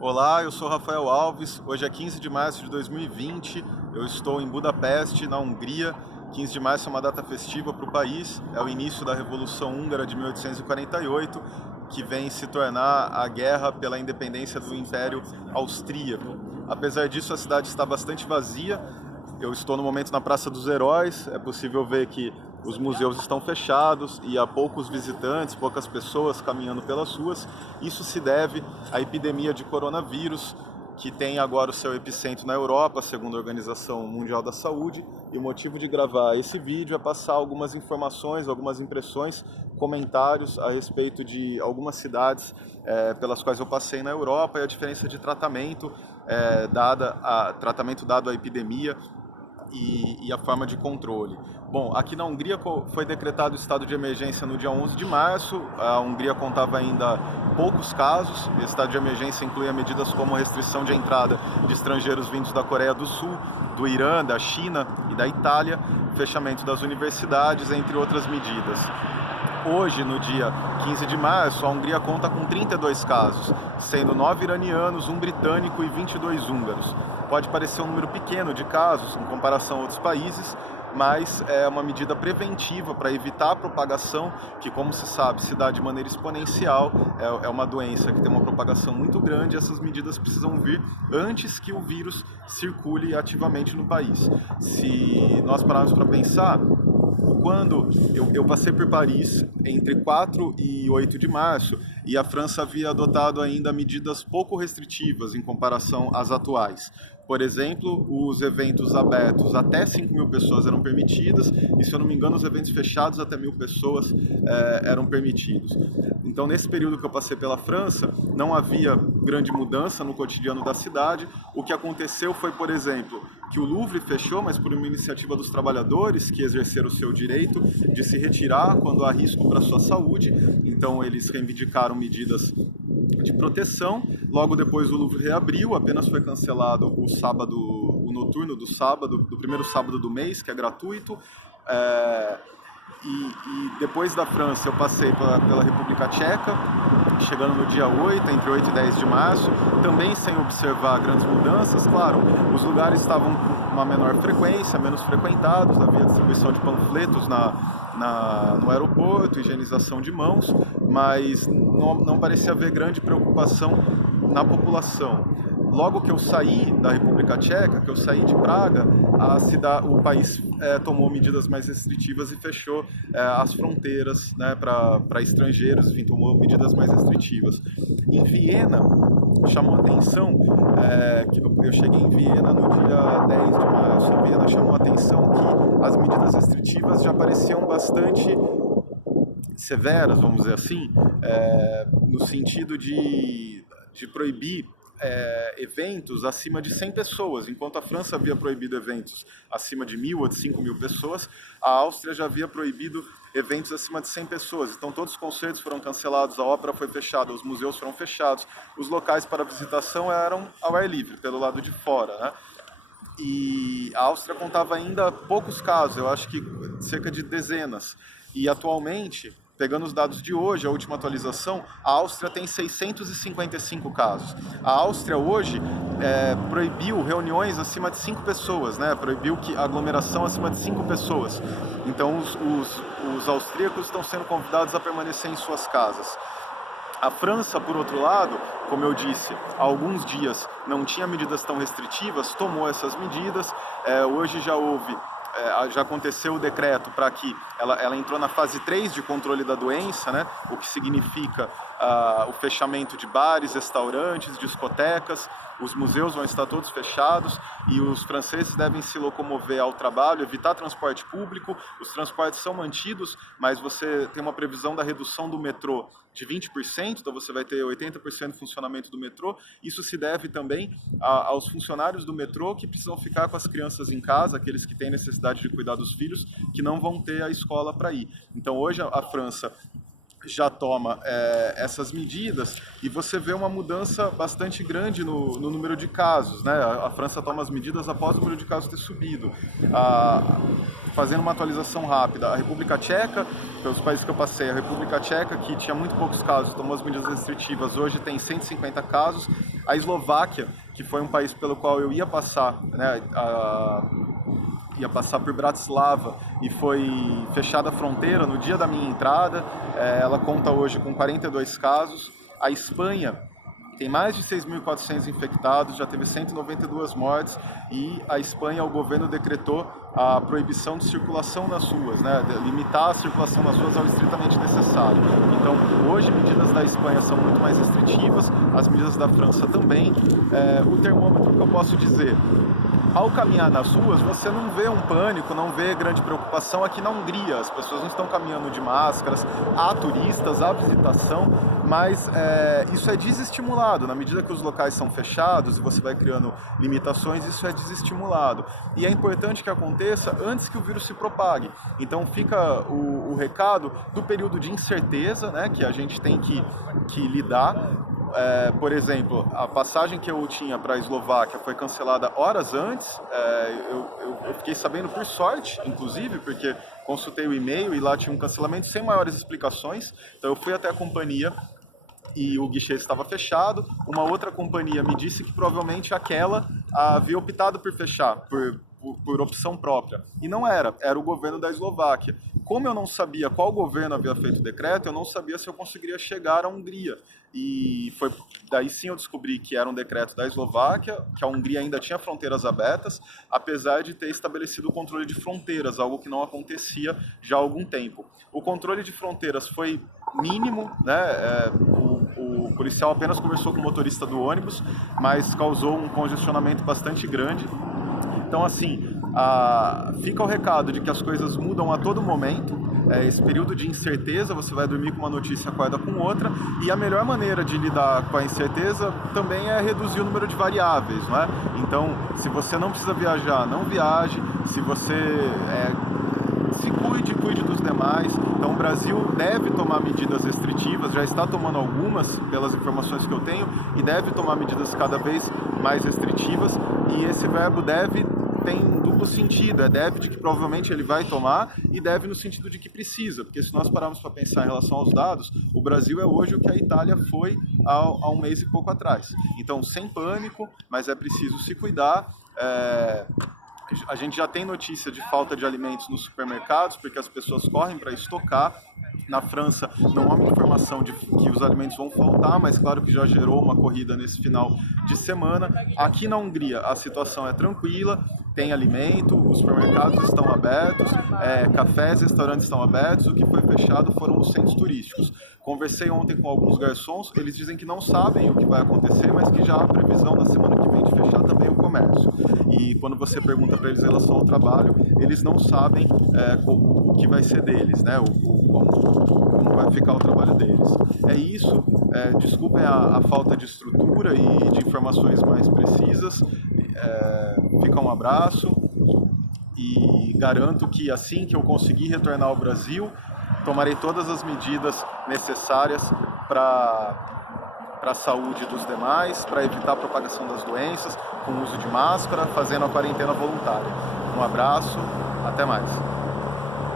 Olá, eu sou Rafael Alves. Hoje é 15 de março de 2020. Eu estou em Budapeste, na Hungria. 15 de março é uma data festiva para o país. É o início da Revolução Húngara de 1848, que vem se tornar a guerra pela independência do Império Austríaco. Apesar disso, a cidade está bastante vazia. Eu estou no momento na Praça dos Heróis. É possível ver que os museus estão fechados e há poucos visitantes, poucas pessoas caminhando pelas ruas. Isso se deve à epidemia de coronavírus, que tem agora o seu epicentro na Europa, segundo a Organização Mundial da Saúde. E o motivo de gravar esse vídeo é passar algumas informações, algumas impressões, comentários a respeito de algumas cidades pelas quais eu passei na Europa e a diferença de tratamento, tratamento dado à epidemia e a forma de controle. Bom, aqui na Hungria foi decretado o estado de emergência no dia 11 de março. A Hungria contava ainda poucos casos. O estado de emergência incluía medidas como a restrição de entrada de estrangeiros vindos da Coreia do Sul, do Irã, da China e da Itália, fechamento das universidades, entre outras medidas. Hoje, no dia 15 de março, a Hungria conta com 32 casos, sendo 9 iranianos, 1 britânico e 22 húngaros. Pode parecer um número pequeno de casos em comparação a outros países, mas é uma medida preventiva para evitar a propagação, que, como se sabe, se dá de maneira exponencial. É uma doença que tem uma propagação muito grande. Essas medidas precisam vir antes que o vírus circule ativamente no país. Se nós pararmos para pensar, quando eu passei por Paris entre 4 e 8 de março, e a França havia adotado ainda medidas pouco restritivas em comparação às atuais. Por exemplo, os eventos abertos até 5.000 pessoas eram permitidas, e, se eu não me engano, os eventos fechados até 1.000 pessoas eram permitidos. Então, nesse período que eu passei pela França, não havia grande mudança no cotidiano da cidade. O que aconteceu foi, por exemplo, que o Louvre fechou, mas por uma iniciativa dos trabalhadores, que exerceram o seu direito de se retirar quando há risco para a sua saúde. Então, eles reivindicaram medidas de proteção. Logo depois o Louvre reabriu, apenas foi cancelado o noturno do sábado, do primeiro sábado do mês, que é gratuito. E depois da França eu passei pela República Tcheca, chegando no dia 8, entre 8 e 10 de março, também sem observar grandes mudanças. Claro, os lugares estavam com uma menor frequência, menos frequentados, havia distribuição de panfletos no aeroporto, higienização de mãos, mas não parecia haver grande preocupação na população. Logo que eu saí da República Tcheca, que eu saí de Praga, o país tomou medidas mais restritivas e fechou as fronteiras, né, para estrangeiros, enfim, tomou medidas mais restritivas. Em Viena, chamou a atenção, que eu cheguei em Viena no dia 10 de março, em Viena chamou a atenção que as medidas restritivas já pareciam bastante severas, vamos dizer assim, no sentido de proibir eventos acima de 100 pessoas. Enquanto a França havia proibido eventos acima de 1.000 ou de 5.000 pessoas, a Áustria já havia proibido eventos acima de 100 pessoas. Então todos os concertos foram cancelados, a ópera foi fechada, os museus foram fechados, os locais para visitação eram ao ar livre, pelo lado de fora, né? E a Áustria contava ainda poucos casos, eu acho que cerca de dezenas. E atualmente, pegando os dados de hoje, a última atualização, a Áustria tem 655 casos. A Áustria hoje proibiu reuniões acima de 5 pessoas, né? Proibiu aglomeração acima de 5 pessoas. Então os austríacos estão sendo convidados a permanecer em suas casas. A França, por outro lado, como eu disse, há alguns dias não tinha medidas tão restritivas, tomou essas medidas. Hoje já aconteceu o decreto para que ela entrou na fase 3 de controle da doença, né? O que significa o fechamento de bares, restaurantes, discotecas. Os museus vão estar todos fechados e os franceses devem se locomover ao trabalho, evitar transporte público. Os transportes são mantidos, mas você tem uma previsão da redução do metrô de 20%, então você vai ter 80% de funcionamento do metrô. Isso se deve também aos funcionários do metrô que precisam ficar com as crianças em casa, aqueles que têm necessidade de cuidar dos filhos, que não vão ter a escola para ir. Então hoje a França já toma essas medidas e você vê uma mudança bastante grande no número de casos, né? A França toma as medidas após o número de casos ter subido. fazendo uma atualização rápida, a República Tcheca, pelos países que eu passei, a República Tcheca, que tinha muito poucos casos, tomou as medidas restritivas, hoje tem 150 casos. A Eslováquia, que foi um país pelo qual eu ia passar, né, ia passar por Bratislava e foi fechada a fronteira no dia da minha entrada, ela conta hoje com 42 casos. A Espanha tem mais de 6.400 infectados, já teve 192 mortes e a Espanha, o governo decretou a proibição de circulação nas ruas, né? Limitar a circulação nas ruas ao estritamente necessário. Então, hoje, medidas da Espanha são muito mais restritivas, as medidas da França também. O termômetro que eu posso dizer, ao caminhar nas ruas, você não vê um pânico, não vê grande preocupação. Aqui na Hungria, as pessoas não estão caminhando de máscaras, há turistas, há visitação, mas isso é desestimulado. Na medida que os locais são fechados e você vai criando limitações, isso é desestimulado. E é importante que aconteça antes que o vírus se propague. Então fica o recado do período de incerteza, né, que a gente tem que lidar. Por exemplo, a passagem que eu tinha para a Eslováquia foi cancelada horas antes. Eu fiquei sabendo por sorte, inclusive, porque consultei o e-mail e lá tinha um cancelamento sem maiores explicações. Então eu fui até a companhia e o guichê estava fechado. Uma outra companhia me disse que provavelmente aquela havia optado por fechar, por opção própria. E não era o governo da Eslováquia. Como eu não sabia qual governo havia feito o decreto, eu não sabia se eu conseguiria chegar à Hungria. E daí sim eu descobri que era um decreto da Eslováquia, que a Hungria ainda tinha fronteiras abertas, apesar de ter estabelecido o controle de fronteiras, algo que não acontecia já há algum tempo. O controle de fronteiras foi mínimo, né? O policial apenas conversou com o motorista do ônibus, mas causou um congestionamento bastante grande. Então, assim, fica o recado de que as coisas mudam a todo momento. Esse período de incerteza, você vai dormir com uma notícia, acorda com outra, e a melhor maneira de lidar com a incerteza também é reduzir o número de variáveis, não é? Então, se você não precisa viajar, não viaje. Se você se cuide dos demais. Então, o Brasil deve tomar medidas restritivas, já está tomando algumas, pelas informações que eu tenho, e deve tomar medidas cada vez mais restritivas, e esse verbo deve tem duplo sentido, deve de que provavelmente ele vai tomar e deve no sentido de que precisa, porque se nós pararmos para pensar em relação aos dados, o Brasil é hoje o que a Itália foi há um mês e pouco atrás. Então, sem pânico, mas é preciso se cuidar. A gente já tem notícia de falta de alimentos nos supermercados, porque as pessoas correm para estocar. Na França não há uma informação de que os alimentos vão faltar, mas claro que já gerou uma corrida nesse final de semana. Aqui na Hungria a situação é tranquila, tem alimento, os supermercados estão abertos, cafés, restaurantes estão abertos, o que foi fechado foram os centros turísticos. Conversei ontem com alguns garçons, eles dizem que não sabem o que vai acontecer, mas que já há previsão na semana que vem de fechar também o comércio. E quando você pergunta para eles em relação ao trabalho, eles não sabem o que vai ser deles, né? Como vai ficar o trabalho deles. É isso, desculpem a falta de estrutura e de informações mais precisas. Fica um abraço e garanto que assim que eu conseguir retornar ao Brasil, tomarei todas as medidas necessárias para a saúde dos demais, para evitar a propagação das doenças, com o uso de máscara, fazendo a quarentena voluntária. Um abraço, até mais.